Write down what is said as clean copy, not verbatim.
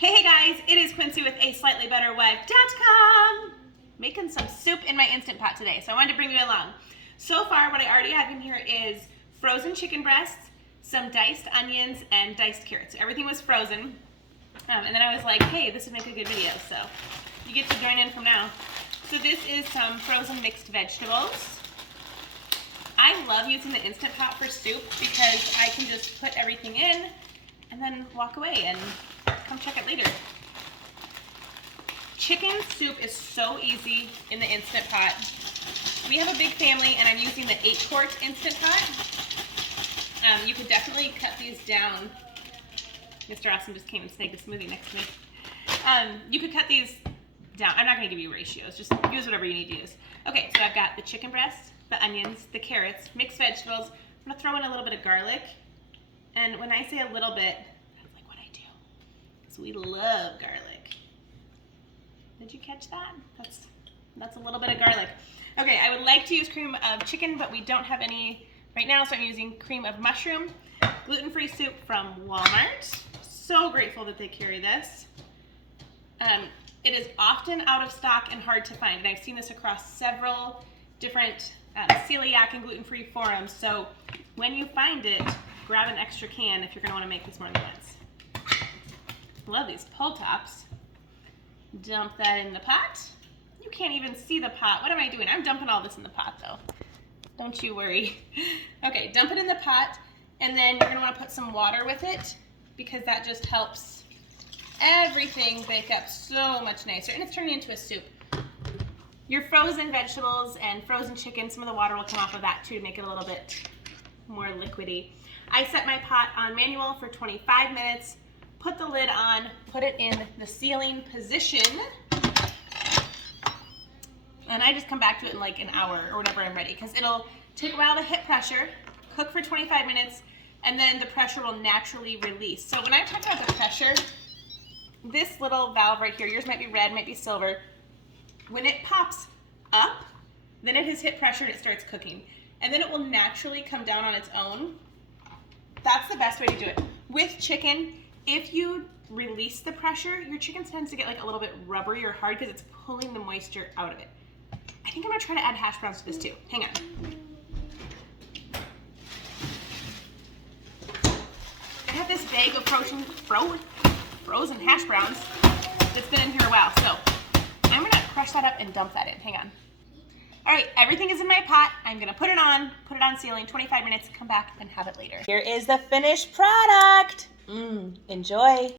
Hey guys, it is Quincy with aslightly-better-wife.com making some soup in my Instant Pot today, so I wanted to bring you along. So far, what I already have in here is frozen chicken breasts, some diced onions, and diced carrots. Everything was frozen, and then I was like, hey, this would make a good video, so you get to join in from now. So this is some frozen mixed vegetables. I love using the Instant Pot for soup because I can just put everything in and then walk away and come check it later. Chicken soup is so easy in the Instant Pot. We have a big family and I'm using the 8-quart Instant Pot. You could definitely cut these down. Mr. Awesome just came and snagged a smoothie next to me. You could cut these down. I'm not going to give you ratios. Just use whatever you need to use. Okay, so I've got the chicken breast, the onions, the carrots, mixed vegetables. I'm going to throw in a little bit of garlic. And when I say a little bit, that's like what I do. Because we love garlic. Did you catch that? That's a little bit of garlic. Okay, I would like to use cream of chicken, but we don't have any right now, so I'm using cream of mushroom. Gluten-free soup from Walmart. So grateful that they carry this. It is often out of stock and hard to find, and I've seen this across several different celiac and gluten-free forums, so when you find it, grab an extra can if you're going to want to make this more than once. Love these pull tops. Dump that in the pot. You can't even see the pot. What am I doing? I'm dumping all this in the pot though. Don't you worry. Okay, dump it in the pot, and then you're going to want to put some water with it because that just helps everything bake up so much nicer, and it's turning into a soup. Your frozen vegetables and frozen chicken, some of the water will come off of that too to make it a little bit more liquidy. I set my pot on manual for 25 minutes, put the lid on, put it in the sealing position, and I just come back to it in like an hour or whenever I'm ready, because it'll take a while to hit pressure, cook for 25 minutes, and then the pressure will naturally release. So when I talk about the pressure, this little valve right here, yours might be red, might be silver, when it pops up, then it has hit pressure and it starts cooking. And then it will naturally come down on its own. That's the best way to do it. With chicken, if you release the pressure, your chicken tends to get like a little bit rubbery or hard because it's pulling the moisture out of it. I think I'm gonna try to add hash browns to this too. Hang on. I have this bag of frozen hash browns that's been in here a while, so I'm gonna crush that up and dump that in. Hang on. All right, everything is in my pot. I'm gonna put it on sealing, 25 minutes, come back and have it later. Here is the finished product. Enjoy.